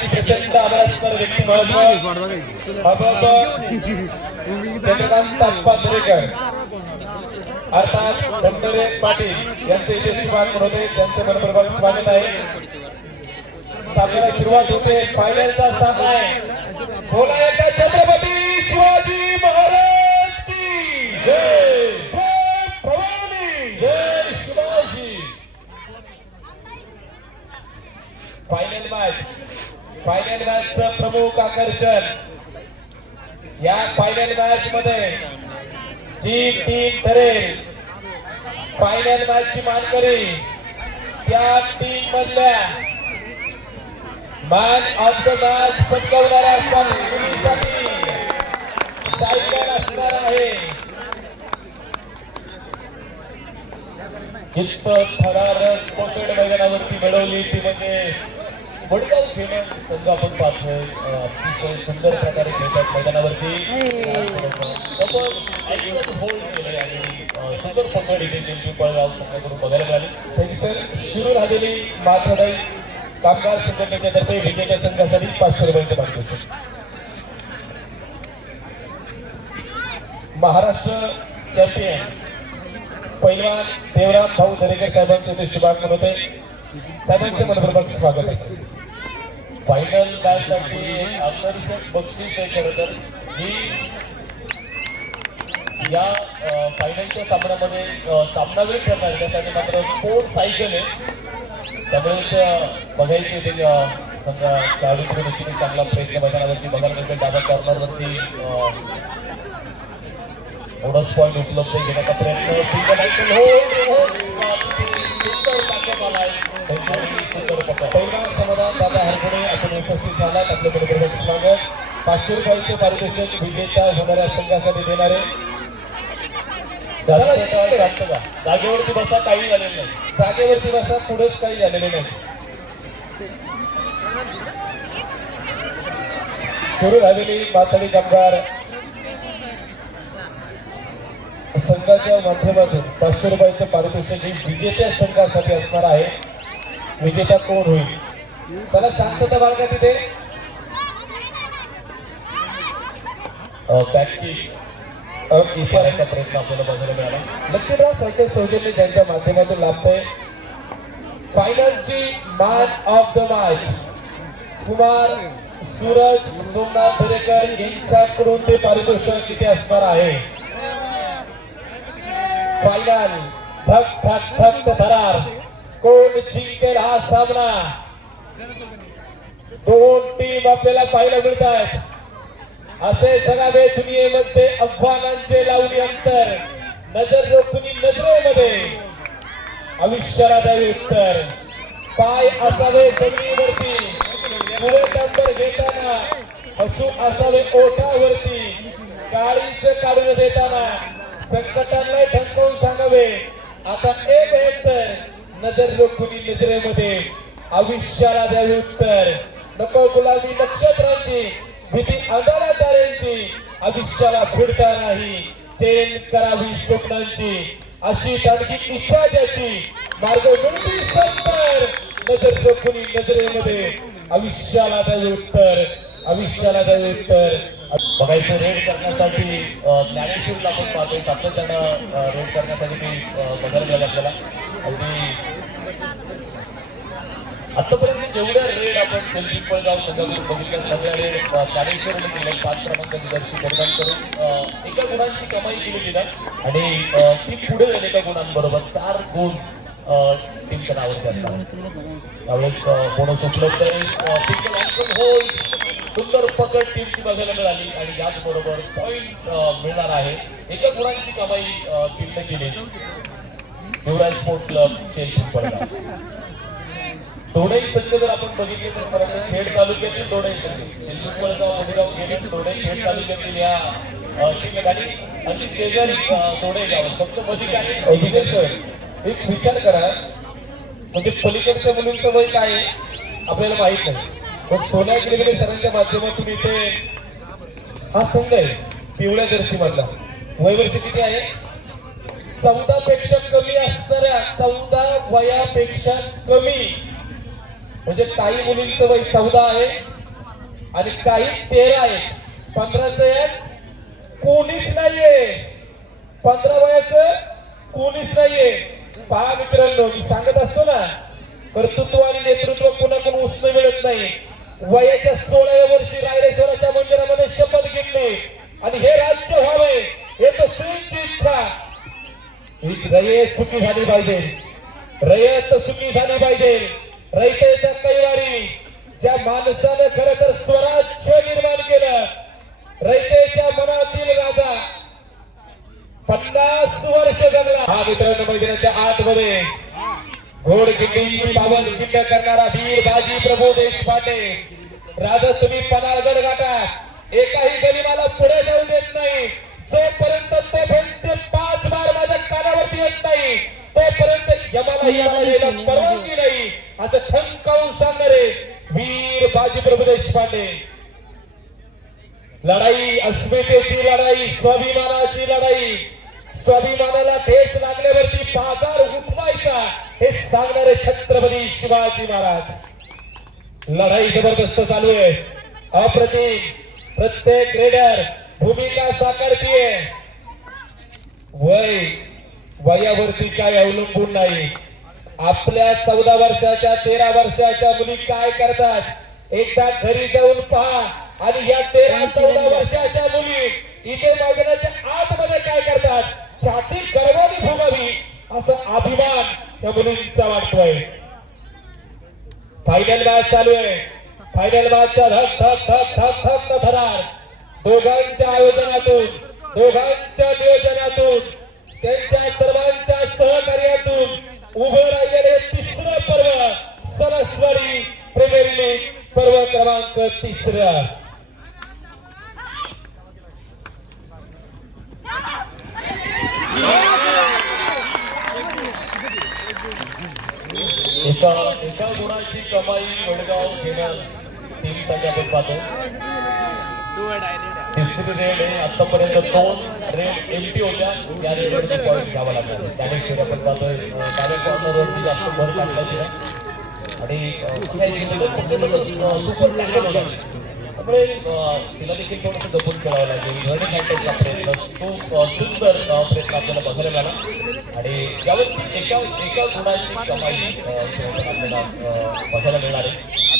मैदानाची प्रचंड अभ्यासकर व्यक्तिमत्व चंद्रकांत पात्रेकर अर्थात धनंजय पाटील यांचे इथे शुभागमन होते, त्यांचे मनपूर्वक स्वागत आहे। सामन्याला सुरुवात होते, फायनलचा सामना आहे। बोला एकदा छत्रपती शिवाजी महाराज की जय, जय भवानी, जय शिवाजी। फायनल मॅच प्रमुख आकर्षण। या फायनल मॅच मध्ये जी टीम ठरेल फायनल मॅच ची मानकरी त्या टीम मधल्या मॅन ऑफ द मॅच पटकावणारा मुलीसाठी सायकल असणार आहे। जित थरारक कोकण मैदानावरती मिळवली ती म्हणजे वडगाव खेळ संघ आपण पाहतोय। अतिशय सुंदर प्रकारे खेळतात मैदानावरती, होल्ड केले आणि सुंदर पकड इथे जिंतूर पळगाव संघाकडून बघायला मिळाली। Thank you sir. शिरूर हवेली माथाडाई कामगार संघटनेच्या तर्फे विजेत्या संघासाठी 500 रुपयांचे पारितोषिक। महाराष्ट्र चॅम्पियन पैलवान देवराम भाऊ दरेकर साहेबांचे ते शुभागमन होते, साहेबांचे मनपूर्वक स्वागत आहे। फायनल मॅच साठी आकर्षक बक्षीस आहे। खरं तर ही या फायनलच्या सामन्यामध्ये सामनावीर ठरणार, त्यासाठी मात्र स्पोर्ट सायकल आहे, त्यामुळे बघायचे ते समजा खेळाडूंकडे निश्चितच चांगला प्रयत्न मैदानावरती बघायला मिळतो। डाव्या कॉर्नरवरती बोनस पॉईंट उपलब्ध घेण्याचा प्रयत्न, पहिला समाधान दादा हरपुडे आपण उपस्थित झालात, आपल्याकडे स्वागत। 500 रुपयाचे पारितोषिक विजेता होणाऱ्या संघासाठी देणारे। जागेवरती बसा, काही झालेलं नाही, जागेवरती बसा, पुढेच काही झालेले नाही। शिरूर हवेली माथाडी कामगार संघाच्या माध्यमातून 500 रुपयाचे पारितोषिक ही विजेत्या संघासाठी असणार आहे। विजेता कोण होईल? चला शांतता बाळगा तिथे। करायचा प्रयत्न आपल्याला बघायला मिळाला। लक्ष्मीराव सायकल सौजन्य ज्यांच्या माध्यमातून लाभतंय फायनलची man of the match Kumar Suraj Somnath Darekar यांच्याकडून ते पारितोषिक किती असणार आहे। फायनल धक धक धक थरार, कोण जिंकेल हा सामना? दोन टीम आपल्याला पाहायला मिळत आहेत। असे जगावे दुनियेमध्ये आव्हानांचे लावणी अंतर, नजर रोखुनी नजरेमध्ये आयुष्याला द्यावे उत्तर। पाय असावे जमिनीवरती, पुढे नंबर घेताना हसू असावे ओठावरती, काळीच काढून देताना संकटांना ढंकवून सांगावे आता एक बेहतर, नजर रोखुनी नजरेमध्ये आयुष्याला द्यावे उत्तर। नको गुलाबी नक्षत्रांची, भीती अंधारा ताऱ्यांची, आयुष्याला फिरता नाही, चेन करावी स्वप्नांची, अशी ताडगी इच्छा ज्याची, मार्ग मिळती संतर, नजर रोखुनी नजरेमध्ये आयुष्याला द्यावे उत्तर, आयुष्याला द्यावे उत्तर। बघायचं रेड करण्यासाठी ज्ञानेश्वरला आपण पाहतोय, सातत्यानं रेड करण्यासाठी ती बघायला मिळाली आपल्याला। आणि आतापर्यंत जेवढ्या रेड आपण सेल्फी पळगाव संघाकडून बघितल्या सगळ्या रेड ज्ञानेश्वरने केल्या। 5 क्रमांकाची जर्सी परिधान करून एका गुणांची कमाई केली गेली आणि ती पुढे जाईल एका गुणांबरोबर 4 गुण टीमच्या नावावरती असतात। त्यावेळेस बोनस उपलब्ध आहे। सुंदर पकड टीमची बघायला मिळाली आणि याचबरोबर पॉइंट मिळणार आहे। एका गुणांची कमाई टीमने केली। युवराज स्पोर्ट क्लब सेल्फी पळगाव दोडई संघ जर आपण बघितले तर खेड तालुक्यातील दोडई संघ सेल्फी पळगाव वडगाव गेले दोडई खेड तालुक्यातील या ठिकाणी अगदी शेजारी दोडई गाव फक्त मध्ये सर एक विचार करा, म्हणजे पलीकडच्या मुलींचं वय काय आपल्याला माहित नाही, पण सोन्या गिरगणे सरांच्या माध्यमातून इथे हा संघ आहे पिवळ्या जर्सी मधला। वय वर्ष किती आहे? 14 पेक्षा कमी असणाऱ्या 14 वयापेक्षा कमी म्हणजे काही मुलींचं वय 14 आहे आणि काही 13 आहे. 15चं यात कोणीच नाहीये. 15 वयाचं कोणीच नाहीये. पहा मित्रांनो, मी सांगत असतो ना, कर्तृत्व आणि नेतृत्व कुणाकडून उसणं मिळत नाही. वयाच्या 16व्या वर्षी रायरेश्वराच्या मंदिरामध्ये शपथ घेतली आणि हे राज्य व्हावे हे तर श्रींची इच्छा. ही रयत सुखी झाली पाहिजे. रयत सुखी झाली पाहिजे. रयतेच्या कैवारी ज्या माणसानं खरं तर स्वराज्य निर्माण केलं, रयतेच्या मनातील राजा 50 वर्ष जगला. हा मित्रांनो, मैदानाच्या आतमध्ये घोडखिंडीची पावन खिंड करणारा वीर बाजी प्रभू देशपांडे. राजा तुम्ही पन्हाळगड गाठा, एकाही गलिमाला पुढे जाऊ देत नाही. जोपर्यंत तो फेंचे 5 बार माझ्या कानावरती येत नाही तोपर्यंत यमाला परवानगी नाही, असं ठणकावून सांगणारे वीर बाजी प्रभू देशपांडे. लढाई अस्मितेची लढाई, स्वाभिमानाची लढाई. स्वाभिमानाला ठेच लागल्यावरती बाजार उठवायचा हे सांगणारे छत्रपती शिवाजी महाराज. लढाई जबरदस्त चालू आहे, अप्रतिम. प्रत्येक रेडर भूमिका साकारतीये. वयावरती काय अवलंबून नाही. आपल्या 14 वर्षाच्या 13 वर्षाच्या मुली काय करतात एकदा घरी जाऊन पहा. आणि या 13-14 वर्षाच्या मुली इथे मैदानाच्या आतमध्ये काय करतात, छाती गर्वाने फुगावी असं अभिमान त्या मुलींचा वाटतोय. फायनल मॅच चालू आहे. फायनल मॅचचा धक धक धक धक धक थरार. दोघांच्या आयोजनातून, दोघांच्या नियोजनातून, त्यांच्या सर्वांच्या सहकार्यातून उभं राहिलेले तिसरं पर्व सरस्वती प्रीमियर लीग पर्व क्रमांक 3. एका गुणाची कमाई वडगाव घेणं टीमसाठी आपण पाहतो. तिसरी रेड आहे. आतापर्यंत 2 रेड एमटी होत्या. या रेडवरती पॉईंट घ्यावा लागला. त्याने आपण पाहतोय डायरेक्ट कॉर्नरवरती जास्त भर टाकला गेला आणि सुपर टाकलं होता. त्यामुळे तिला देखील थोडंसं जपून खेळावं लागेल. रनिंग अटॅकचा प्रयत्न खूप सुंदर प्रयत्न आपल्याला बघायला मिळाला आणि यावरती एका गुणाची कमाई आपल्याला बघायला मिळणार आहे.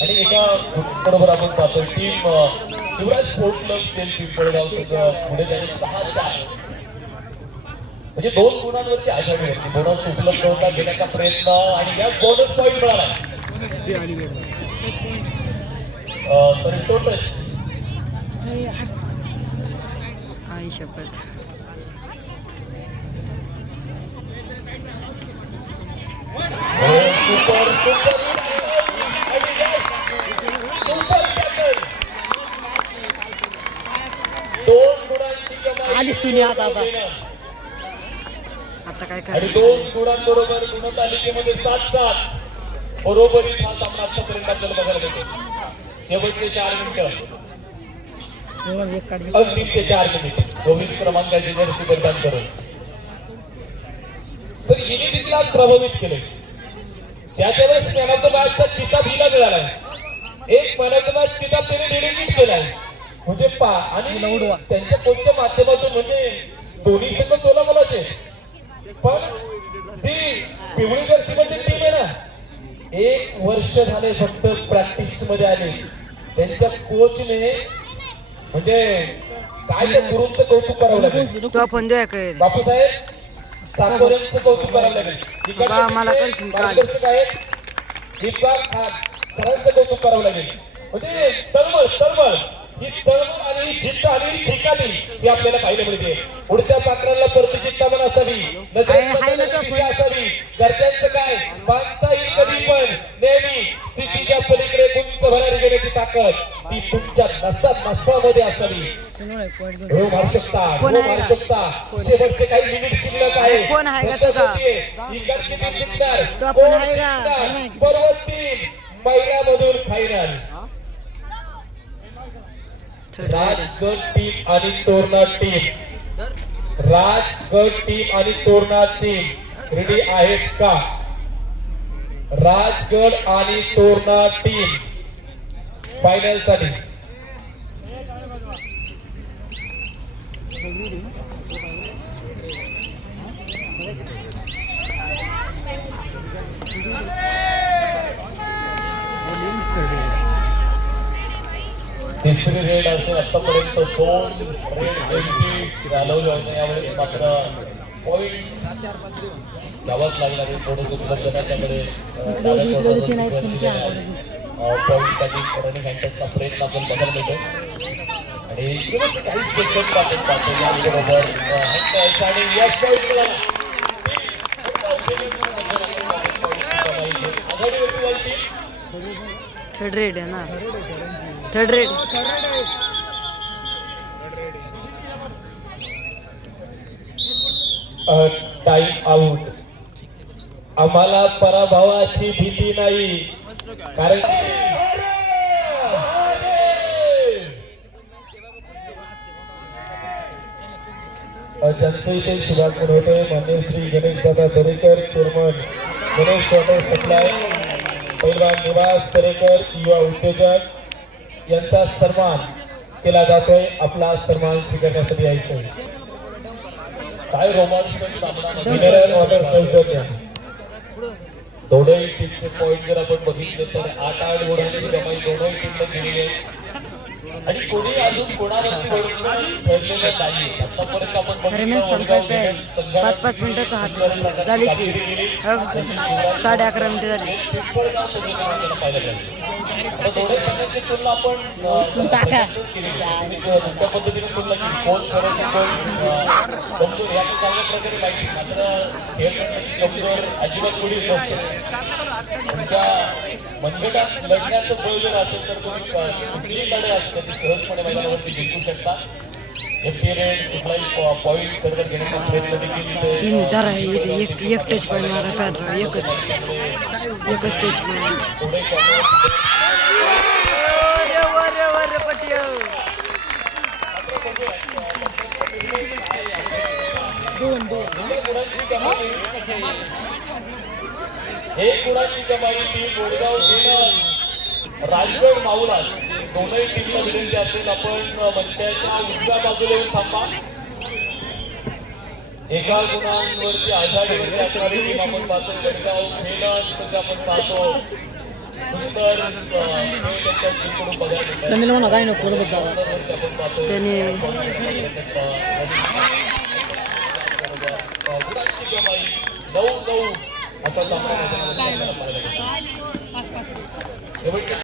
आणि एका बरोबर आपण पाहतो टीम शिवराज स्पोर्ट्स क्लब सेल पिंपळगाव पुढे जाणे 6-4 म्हणजे 2 गुणांवरती आघाडी होती. बोनस उपलब्ध होता घेण्याचा प्रयत्न आणि या बोनस पॉईंट मिळाला. सॉरी टोटल आई शपथ. सुपर सुपर आली सुनी आता काय आणि 2 गुणांबरोबर गुणतालिकेमध्ये 7-7 बरोबरीत हा सामना आतापर्यंत आपल्याला बघायला मिळतो. शेवटचे 4 मिनिटं, अंतिमचे 4 मिनिट 24 क्रमांकाची जर्सी परिधान करून सर हिने देखील आज प्रभावित केले. ज्याच्या वेळेस मॅन ऑफ द मॅचचा किताब हिला मिळालाय. एक मॅन ऑफ द मॅच किताब त्याने डेडिकेट केलाय. म्हणजे आणि त्यांच्या कोचच्या माध्यमातून म्हणजे दोन्ही संघ तोला मुलाचे. पण जी पिवळी जर्सी मध्ये टीम आहे ना, 1 वर्ष झाले फक्त प्रॅक्टिस मध्ये आले. त्यांच्या कोचने म्हणजे काय त्या गुरूंचं कौतुक करावं लागेल. तो आपण बापू साहेब साकोरेंचं कौतुक करावं लागेल. मला करशील का मार्गदर्शक आहेत इकबाल खान सरांचं कौतुक करावं लागेल. म्हणजे तळमळ तळमळ ही तळमळ आणि जिद्द आणि चिकाटी ही आपल्याला पाहायला मिळते. पुढच्या पात्राला प्रतिजित्ता असावी, नजर असावी. घरच्यांचं काय बांधता येईल कधी पण नेहमी सिटीच्या पलीकडे उंच भरारी घेण्याची ताकद ती तुमच्या नसामध्ये असावी. मारू शकता शेवटचे काही मिनिट शिल्लक आहे. इकडची टीम जिंकणार, पर्व 3 महिलांमधून फायनल. राजगड टीम आणि तोरणा टीम, राजगड टीम आणि तोरणा टीम रेडी आहेत का? राजगड आणि तोरणा टीम फायनल साठी. तिसरी रेड असून आतापर्यंत 2 रेड घालवले होते. यावेळेस मात्र पॉइंट गावात लागला आहे. थोडंसं सुलभ त्यामुळे पॉइंटसाठी रनिंग हँडलचा प्रयत्न आपण बघायला मिळतो. आणि काही सेकंद आपण पाहतो याबरोबर हँडल्स आणि यश पॉइंट मिळाला. आघाडीवरती थर्ड रेड आहे ना, थर्ड रेड. Time out. आम्हाला पराभवाची भीती नाही, कारण ज्यांचं इथे शुभारंभ होते मान्य Shri Ganeshdada Darekar, chairman Ganesh water supply, पैलवान निवास सरेकर, युवा उद्योजक यांचा सन्मान केला जातोय. आपला सन्मान स्वीकारण्यासाठी यायचं. काय रोमांचक सामना. मिनरल वॉटर सौजन्य. दोन्ही टीमचे पॉइंट जर आपण बघितले तर 8-8 गुणांची कमाई दोन्ही टीमला दिलेली आहे. आणि कोणी अजून कोणावरती ठरलेलं नाही. आतापर्यंत आपण दरम्यान संपत आहे. 5-5 मिनिटाचा हात झाली की 11:30 मिनिटं झाली. दोन्ही संघांची तुलना आपण तुमच्या पद्धतीने तुलना केली. कोण खरं कोण कमजोर याची चांगल्या प्रकारे माहिती. मात्र खेळ करण्याची कमजोर अजिबात कोणीच नसते. तुमच्या मनगटात लढण्याचं बळ जर असेल तर तुम्ही कुठलीही लढाई असेल तर ती सहजपणे मैदानावरती जिंकू शकता. कुठलाही पॉईंट खरं घेण्याचा प्रयत्न देखील तीन दर आहे इथे. एक टच पॉईंट मारा पॅनराव, एकच टच पॉईंट. एक गुणांची कमाई टीम वडगाव राजगड माऊला दोनही टीमला विनंती असेल आपण मंचाच्या उजव्या बाजूला येऊन थांबा. एका गुणांवरती आघाडीवरती असणारी टीम आपण पाहतो. वडगाव फेलन्स आपण पाहतो. सुंदर टीमकडून बघायला त्याने गुणांची कमाई 9-9 आता सामना